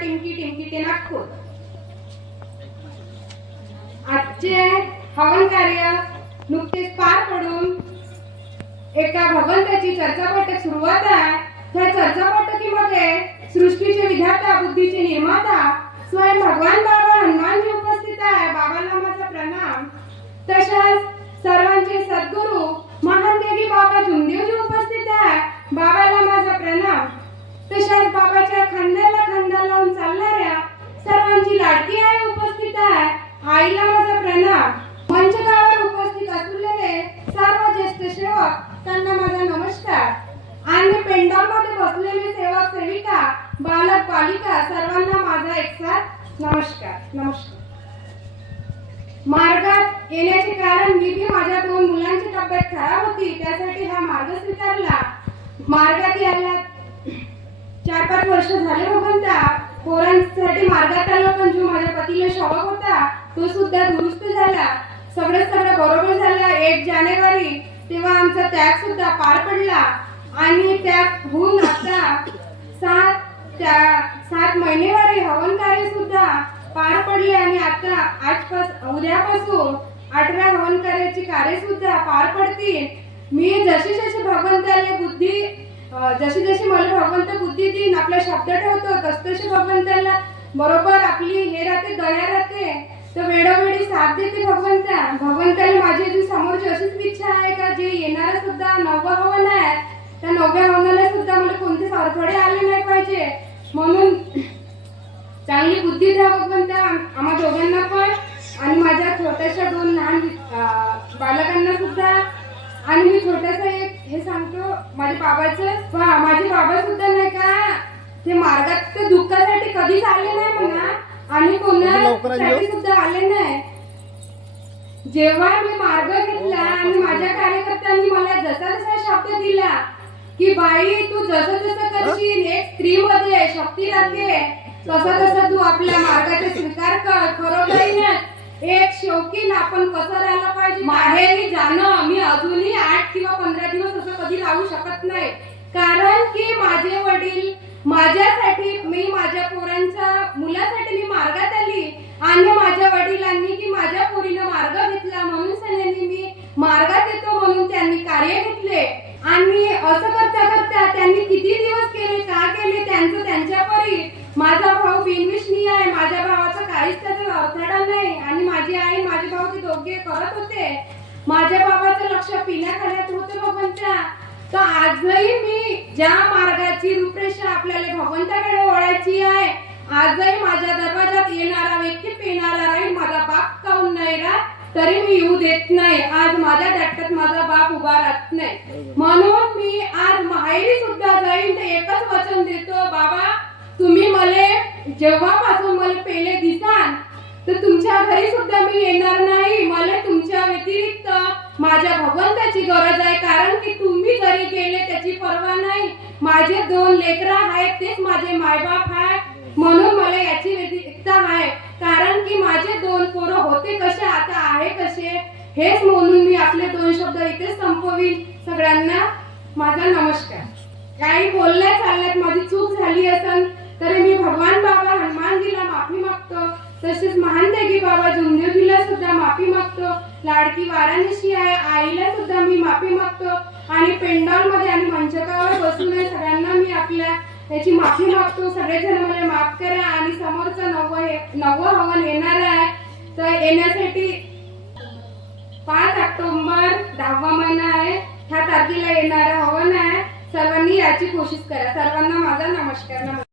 टिमकी टिमकी ते नागपूर. आजचे हवन कार्य नुकतेच पार पडून एका भगवंताची चर्चापटक सुरुवात आहे. त्या चर्चापटकीमध्ये सृष्टीचे विधाता त्यांना माझा नमस्कार. आणि पेंडॉलमध्ये बसलेले सेवा सेविका बालक पालिका सर्वांना माझा एकसाथ नमस्कार. नमस्कार. मार्गात येण्याचे कारण मी बी माझ्या दोन मुलांची तब्येत खराब होती त्यासाठी हा मार्ग स्वीकारला. मार्गात यायला चार पाच वर्ष झाले हो बघता पोरांसाठी मार्गात आलो पण जो माझ्या पतीला शौक होता तो सुद्धा दुरुस्त झाला. सगळं सगळं बरोबर झालं. एक जानेवारी तेव्हा आमचा त्याग सुद्धा पार पडला. आणि त्याग होऊन आता सात त्या सात महिनेवारी हवन कार्य सुद्धा पार पडले आणि आता आजपास उद्यापासून आठव्या हवन कार्याची कार्य सुद्धा पार पडतील. मी जशी जशी भगवंताने बुद्धी जशी जशी मला भगवंत बुद्धी देईन आपला शब्द ठेवतो तस भगवंताला बरोबर आपली हे राहते दया राहते. तर वेळोवेळी साथ देते भगवंत भगवंताला माझी अजून समोरची अशीच इच्छा आहे का जे नववं हवन आहे त्या नवव्या हवनाला सुद्धा मला कोणतेच अडथळे आले नाही पाहिजे. म्हणून चांगली बुद्धी द्या भगवंता आम्हा दोघांना पण. आणि माझ्या छोट्याशा दोन लहान बालकांना सुद्धा. आणि मी छोटस एक हे सांगतो माझ्या बाबाचं. माझे बाबा सुद्धा नाही का? ते मार्गात ते दुःखासाठी कधीच आले नाही म्हणा. आणि कोणासाठी सुद्धा आले नाही. जेव्हा मी मार्ग घेतला आणि माझ्या कार्यकर्त्यांनी मला जसा जसा शब्द दिला की बाई तू जसं जसं करशील एक स्त्रीमध्ये शक्ती राहते तसं तसं तू आपल्या मार्गाचा स्वीकार कर खरोखर एक शौकीन आपण कसं राहायला पाहिजे? माहेरी जाणं मी अजूनही आठ किंवा पंधरा दिवस असं कधी राहू शकत नाही. कारण की माझे वडील माझ्यासाठी मी माझ्या पोरांच्या मुलासाठी मी मार्गात आली आणि माझ्या वडिलांनी की माझ्या पोरीनं मार्ग घेतला म्हणून सगळ्यांनी मी मार्गात येतो म्हणून त्यांनी कार्य घेतले आणि असं करता करता त्यांनी किती दिवस केले का केले त्यांचं त्यांच्या परी. माझा भाऊ बिनविषणी आहे माझ्या भावाचं काहीच त्याचा अडथळा नाही. आणि माझी आई माझे भाऊ ते दोघे करत होते. माझ्या बाबाचं लक्ष पिण्याखाण्यात होते भगवंता. तर आजही मी ज्या मार्गाची रूपरेषा आपल्याला भगवंताकडे ओढायची आहे आजही माझ्या दरवाजात येणारा व्यक्ती पेणारा राहील माझा बाप काऊन नाही राहत तरी मी येऊ देत नाही. आज माझ्या दट्ट्यात माझा बाप उभा राहत नाही. म्हणून मी आज माहेरी सुद्धा जाईन तर एकच वचन देतो बाबा तुम्ही मला जेव्हापासून मला पेले दिसाल तर तुमच्या घरी सुद्धा मी येणार नाही. मला तुमच्या व्यतिरिक्त माझ्या भगवंताची गरज आहे. कारण की तुम्ही जरी गेले त्याची पर्वा नाही. माझे दोन लेकरं आहेत तेच माझे मायबाप आहेत. म्हणून मला याची व्यतिरिक्त आहे. की माझे दोन पोरं होते कसे आता आहे कसे? हेच म्हणून मी आपले दोन शब्द इथे संपवीन. सगळ्यांना माझा नमस्कार. काही बोलल्या चालल्यात माझी चूक झाली असेल तरी मी भगवान बाबा हनुमानजीला माफी मागतो. तसेच महान देवी बाबा जुंदेवीला सुद्धा माफी मागतो. लाडकी वाराणसी आहे आईला सुद्धा मी माफी मागतो. आणि पेंडॉलमध्ये आणि मंचकावर बसून सगळ्यांना मी आपल्या याची माफी मागतो. सगळेजण मला माफ कर आणि नवं नववं नववं हवन येणार आहे. तर येण्यासाठी पाच ऑक्टोंबर दहावा महिना आहे. ह्या तारखेला येणारा हवन आहे. सर्वांनी याची कोशिश करा. सर्वांना माझा नमस्कार नमस्कार.